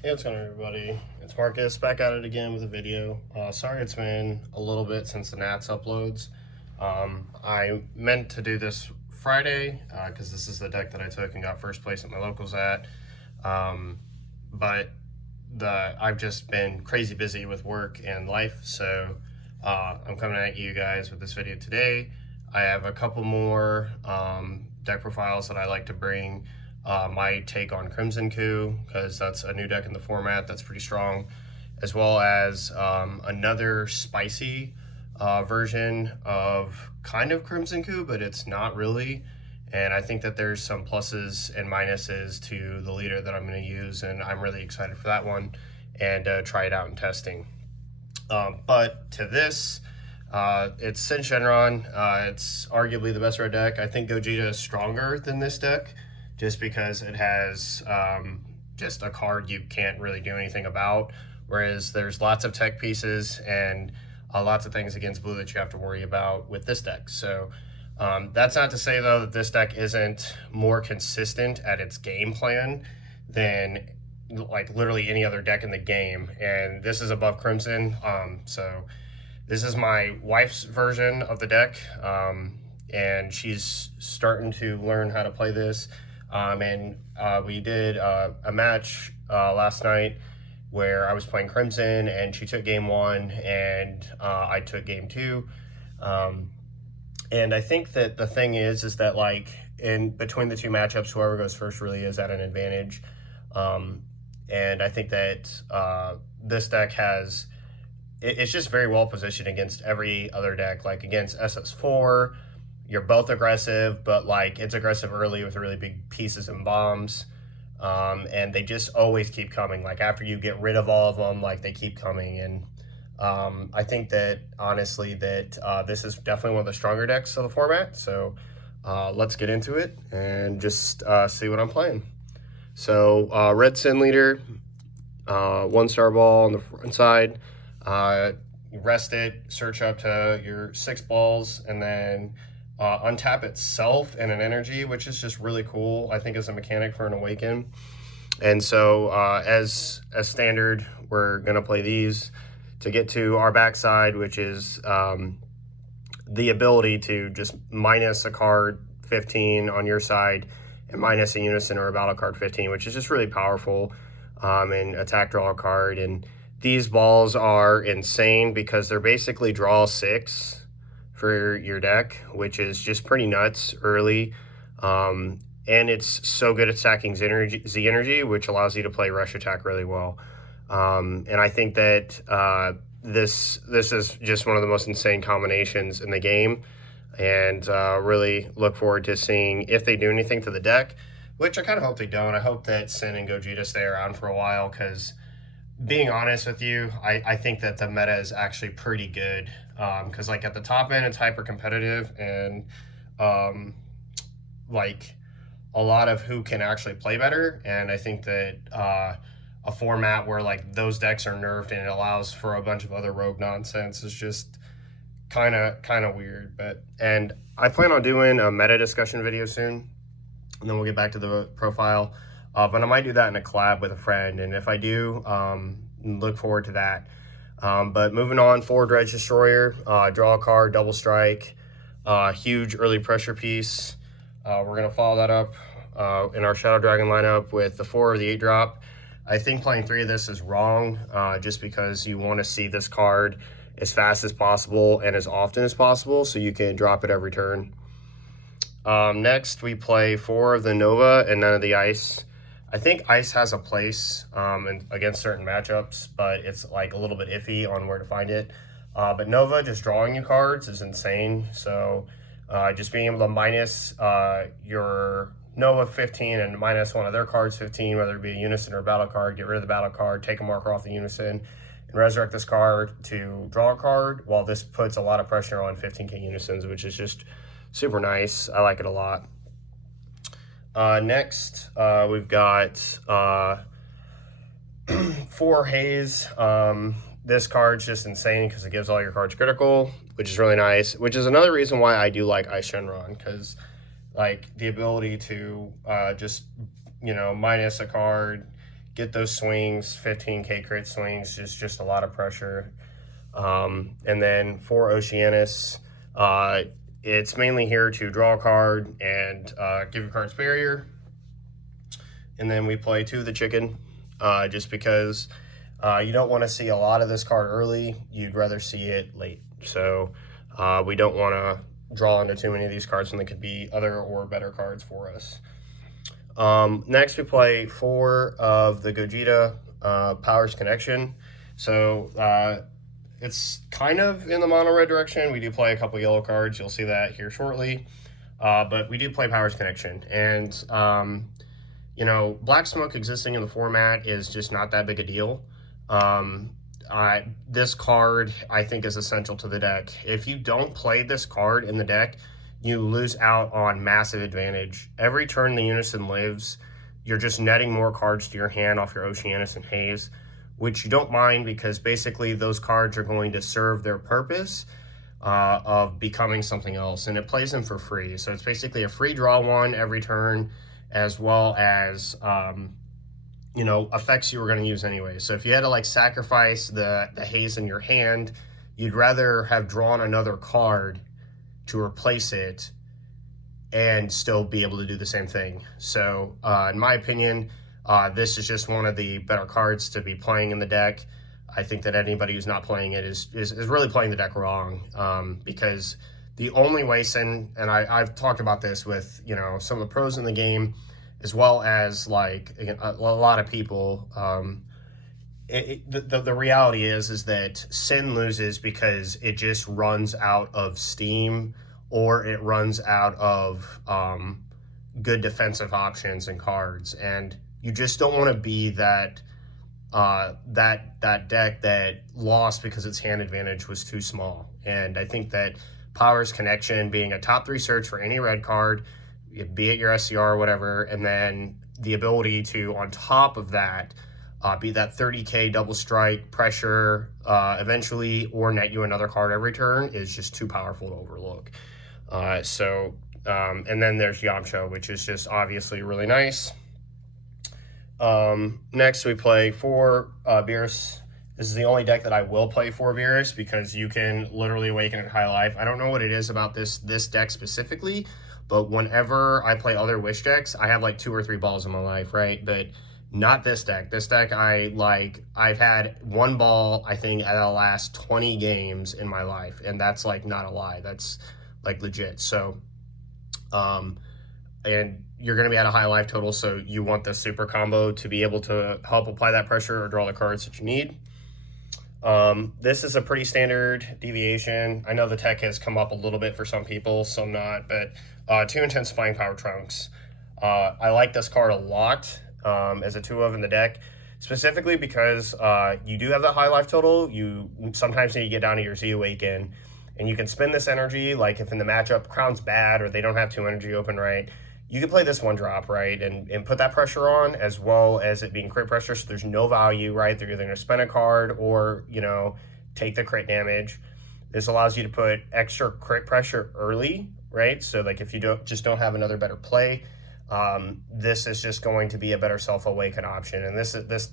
Hey, what's going on, everybody? It's Marcus back at it again with a video. Sorry it's been a little bit since the Nats uploads. I meant to do this Friday because this is the deck that I took and got first place at my locals at. But I've just been crazy busy with work and life, so I'm coming at you guys with this video today. I have a couple more deck profiles that I like to bring. My take on Crimson Coup, because that's a new deck in the format that's pretty strong, as well as another spicy version of kind of Crimson Coup, but it's not really. And I think that there's some pluses and minuses to the leader that I'm going to use, and I'm really excited for that one and try it out in testing. But to this, it's Shenron. It's arguably the best red deck. I think Gogeta is stronger than this deck, just because it has just a card you can't really do anything about, whereas there's lots of tech pieces and lots of things against blue that you have to worry about with this deck. So that's not to say, though, that this deck isn't more consistent at its game plan than like literally any other deck in the game, and this is above Crimson. So this is my wife's version of the deck, and she's starting to learn how to play this. We did a match last night where I was playing Crimson and she took game 1 and I took game 2. And I think that the thing is that like in between the two matchups, whoever goes first really is at an advantage. And I think that this deck it's just very well positioned against every other deck, like against SS4. You're both aggressive, but like it's aggressive early with really big pieces and bombs. And they just always keep coming. Like after you get rid of all of them, like they keep coming. And I think that honestly that this is definitely one of the stronger decks of the format. So let's get into it and just see what I'm playing. So red Sin Leader, 1-star ball on the front side. Rest it, search up to your 6 balls, and then untap itself and an energy, which is just really cool, I think, as a mechanic for an Awaken. And so as standard, we're going to play these to get to our backside, which is the ability to just minus a card 15 on your side and minus a unison or a battle card 15, which is just really powerful, and attack, draw a card. And these balls are insane because they're basically draw 6 for your deck, which is just pretty nuts early. And it's so good at stacking Z energy, which allows you to play rush attack really well. And I think that this is just one of the most insane combinations in the game, and really look forward to seeing if they do anything to the deck, which I kind of hope they don't. I hope that Sin and Gogeta stay around for a while, because being honest with you, I think that the meta is actually pretty good, because like at the top end it's hyper competitive, and like a lot of who can actually play better. And I think that a format where like those decks are nerfed and it allows for a bunch of other rogue nonsense is just kind of weird. And I plan on doing a meta discussion video soon, and then we'll get back to the profile. But I might do that in a collab with a friend, and if I do, look forward to that. But moving on, forward Dredge Destroyer, draw a card, double strike, huge early pressure piece. We're going to follow that up in our Shadow Dragon lineup with the 4 or the 8 drop. I think playing 3 of this is wrong, just because you want to see this card as fast as possible and as often as possible so you can drop it every turn. Next, we play 4 of the Nova and none of the Ice. I think Ice has a place against certain matchups, but it's like a little bit iffy on where to find it. But Nova, just drawing you cards is insane. So just being able to minus your Nova 15 and minus one of their cards 15, whether it be a unison or a battle card, get rid of the battle card, take a marker off the unison, and resurrect this card to draw a card, while this puts a lot of pressure on 15k unisons, which is just super nice. I like it a lot. Next, we've got 4 Haze. This card's just insane because it gives all your cards critical, which is really nice, which is another reason why I do like Ice Shenron, because like the ability to just, you know, minus a card, get those swings, 15k crit swings, is just a lot of pressure. And then for Oceanus, it's mainly here to draw a card and give your cards barrier. And then we play 2 of the chicken, just because you don't want to see a lot of this card early. You'd rather see it late. So we don't want to draw into too many of these cards when they could be other or better cards for us. Next we play 4 of the Gogeta Powers Connection. So it's kind of in the mono red direction. We do play a couple yellow cards. You'll see that here shortly. But we do play Powers Connection. And, you know, Black Smoke existing in the format is just not that big a deal. This card, I think, is essential to the deck. If you don't play this card in the deck, you lose out on massive advantage. Every turn the Unison lives, you're just netting more cards to your hand off your Oceanus and Haze, which you don't mind because basically those cards are going to serve their purpose of becoming something else, and it plays them for free. So it's basically a free draw one every turn, as well as you know, effects you were going to use anyway. So if you had to like sacrifice the Haze in your hand, you'd rather have drawn another card to replace it and still be able to do the same thing. So in my opinion, this is just one of the better cards to be playing in the deck. I think that anybody who's not playing it is really playing the deck wrong, because the only way Sin, and I've talked about this with, you know, some of the pros in the game, as well as like a lot of people, the reality is that Sin loses because it just runs out of steam, or it runs out of good defensive options and cards, and you just don't want to be that that deck that lost because its hand advantage was too small. And I think that Powers Connection being a top 3 search for any red card, be it your SCR or whatever, and then the ability to, on top of that, be that 30k double strike pressure eventually, or net you another card every turn, is just too powerful to overlook. And then there's Yamcha, which is just obviously really nice. Next we play 4 Beerus. This is the only deck that I will play 4 Beerus, because you can literally awaken at high life. I don't know what it is about this deck specifically, but whenever I play other Wish decks, I have like 2 or 3 balls in my life, right? But not this deck. This deck, I've had 1 ball, I think, at the last 20 games in my life, and that's like not a lie. That's like legit. So, and you're going to be at a high life total, so you want the super combo to be able to help apply that pressure or draw the cards that you need. This is a pretty standard deviation. I know the tech has come up a little bit for some people, some not, but 2 Intensifying Power Trunks. I like this card a lot as a 2 of in the deck, specifically because you do have that high life total. You sometimes need to get down to your Z Awaken, and you can spend this energy, like if in the matchup Crown's bad or they don't have 2 energy open, right? You can play this 1 drop, right, and put that pressure on, as well as it being crit pressure, so there's no value, right? They're either going to spend a card or, you know, take the crit damage. This allows you to put extra crit pressure early, right? So, like, if you don't have another better play, this is just going to be a better self-awaken option. And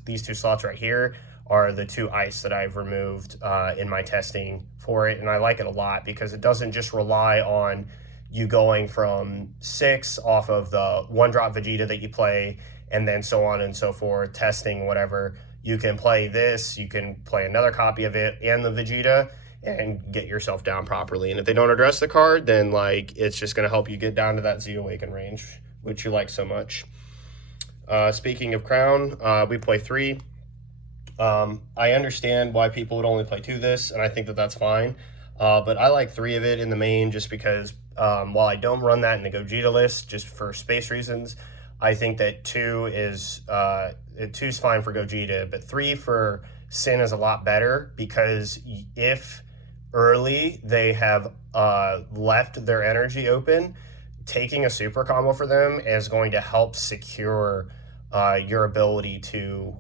these 2 slots right here are the 2 ice that I've removed in my testing for it, and I like it a lot because it doesn't just rely on you going from 6 off of the 1-drop Vegeta that you play, and then so on and so forth, testing whatever. You can play this, you can play another copy of it and the Vegeta, and get yourself down properly. And if they don't address the card, then like it's just going to help you get down to that Z Awaken range, which you like so much. Speaking of Crown, we play 3. I understand why people would only play 2 this, and I think that that's fine. But I like 3 of it in the main, just because while I don't run that in the Gogeta list just for space reasons, I think that 2 is 2's fine for Gogeta, but 3 for Sin is a lot better, because if early they have left their energy open, taking a super combo for them is going to help secure your ability to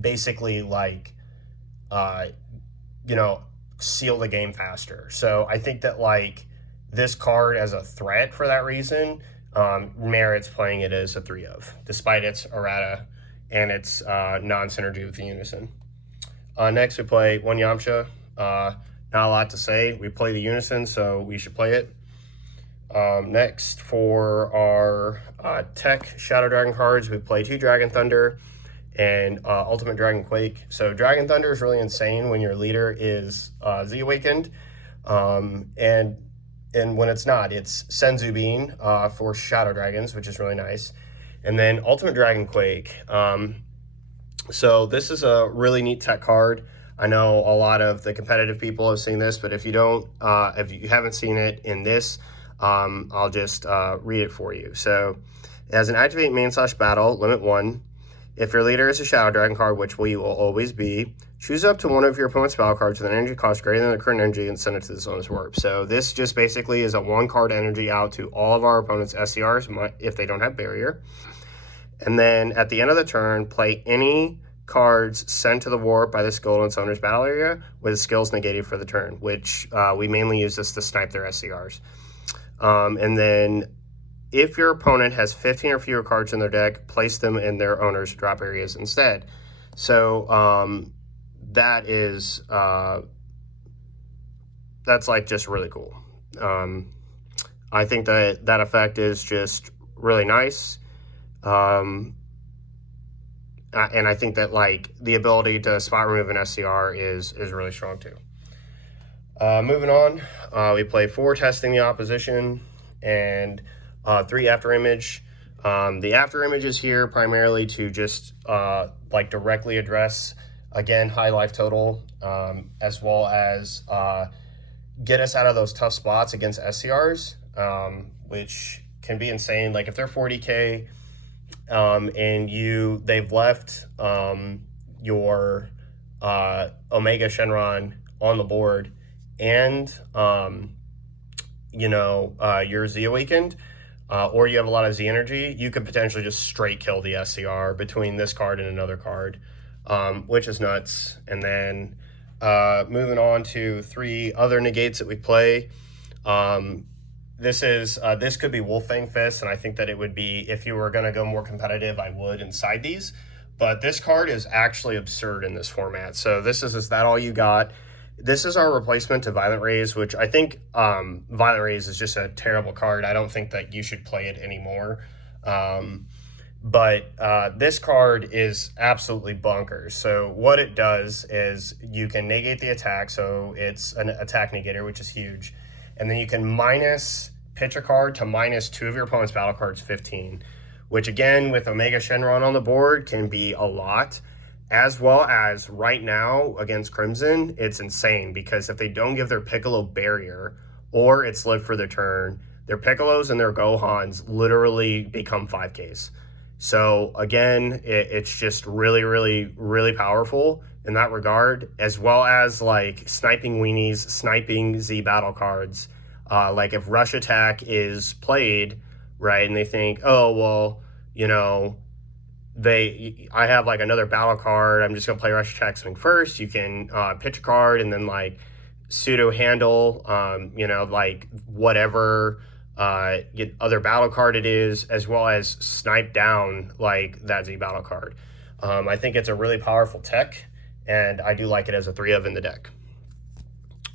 basically like you know, seal the game faster. So I think that like this card as a threat for that reason merits playing it as a 3 of, despite its errata and it's non-synergy with the Unison. Next, we play one Yamcha. Not a lot to say. We play the Unison, so we should play it. Next, for our Tech Shadow Dragon cards, we play 2 Dragon Thunder and Ultimate Dragon Quake. So Dragon Thunder is really insane when your leader is Z Awakened, and when it's not, it's Senzu Bean for Shadow Dragons, which is really nice. And then Ultimate Dragon Quake. So this is a really neat tech card. I know a lot of the competitive people have seen this, but if you don't, if you haven't seen it in this, I'll just read it for you. So it has an activate main/battle, limit 1. If your leader is a Shadow Dragon card, which we will always be, choose up to one of your opponent's battle cards with an energy cost greater than the current energy and send it to the zone's warp. So this just basically is a 1-card energy out to all of our opponent's SCRs if they don't have barrier. And then at the end of the turn, play any cards sent to the warp by this guild in its owner's battle area with skills negated for the turn, which we mainly use this to snipe their SCRs. And then if your opponent has 15 or fewer cards in their deck, place them in their owner's drop areas instead. So that is that's like just really cool. I think that effect is just really nice. And I think that like the ability to spot remove an SCR is really strong too. Moving on, we play 4 testing the opposition and 3 after image. The after image is here primarily to just like directly address, again, high life total, as well as get us out of those tough spots against SCRs, which can be insane. Like if they're 40k and they've left your Omega Shenron on the board and you're Z Awakened, or you have a lot of Z energy, you could potentially just straight kill the SCR between this card and another card, which is nuts. And then moving on to 3 other negates that we play. This could be Wolfang Fist, and I think that it would be, if you were going to go more competitive, I would inside these. But this card is actually absurd in this format. So is that all you got? This is our replacement to Violent Rays, which I think Violent Rays is just a terrible card. I don't think that you should play it anymore. But this card is absolutely bonkers. So what it does is you can negate the attack. So it's an attack negator, which is huge. And then you can pitch a card to -2 of your opponent's battle cards 15, which again, with Omega Shenron on the board, can be a lot. As well as right now against Crimson, it's insane because if they don't give their Piccolo barrier or it's live for their turn, their Piccolos and their Gohans literally become 5Ks. So again, it's just really, really, really powerful in that regard, as well as like sniping weenies, sniping Z battle cards. Like if Rush Attack is played, right, and they think, oh, well, I have like another battle card, I'm just gonna play Rush Attack Swing first. You can pitch a card and then like pseudo handle, like whatever other battle card it is, as well as snipe down like that Z battle card. I think it's a really powerful tech, and I do like it as a 3 of in the deck.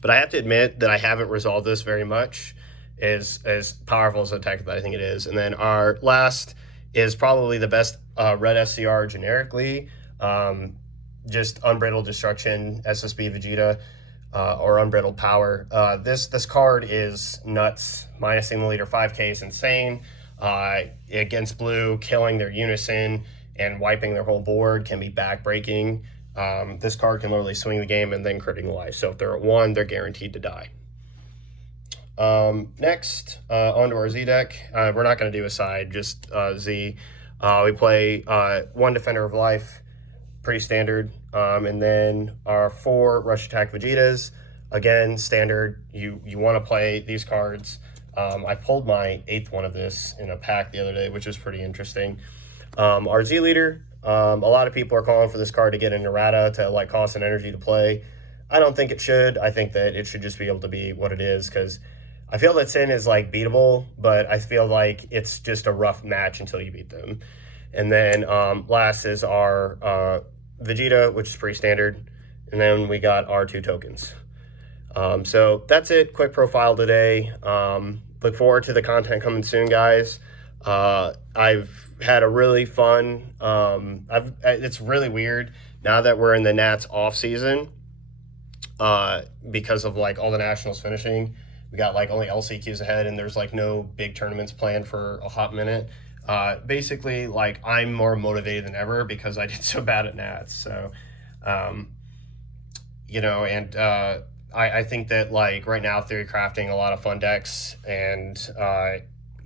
But I have to admit that I haven't resolved this very much, as powerful as a tech that I think it is. And then our last is probably the best red SCR generically, just Unbridled Destruction, SSB Vegeta, or Unbridled Power. This card is nuts. Minusing the leader 5k is insane. Against blue, killing their Unison and wiping their whole board can be back-breaking. This card can literally swing the game and then critting life. So if they're at 1, they're guaranteed to die. Next, onto our Z deck. We're not going to do a side, just Z. We play 1 Defender of Life, pretty standard. And then our 4 Rush Attack Vegetas, again, standard. You want to play these cards. I pulled my 8th one of this in a pack the other day, which is pretty interesting. Our Z leader, a lot of people are calling for this card to get an errata to like cost and energy to play. I don't think it should. I think that it should just be able to be what it is, because I feel that Sin is like beatable, but I feel like it's just a rough match until you beat them. And then last is our Vegeta, which is pretty standard. And then we got our 2 tokens. So that's it. Quick profile today. Look forward to the content coming soon, guys. I've had a really fun, it's really weird now that we're in the Nats off season, because of like all the nationals finishing. We got like only LCQs ahead, and there's like no big tournaments planned for a hot minute. Basically, like, I'm more motivated than ever because I did so bad at Nats. So, you know, and I think that like right now, theory crafting a lot of fun decks, and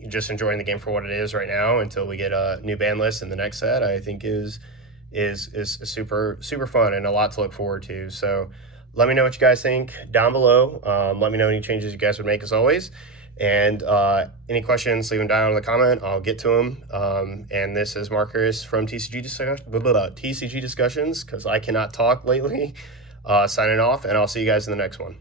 just enjoying the game for what it is right now until we get a new ban list in the next set, I think is super fun and a lot to look forward to. So let me know what you guys think down below. Let me know any changes you guys would make as always. And any questions, leave them down in the comment. I'll get to them. And this is Marcus from TCG Discussions, because I cannot talk lately, signing off, and I'll see you guys in the next one.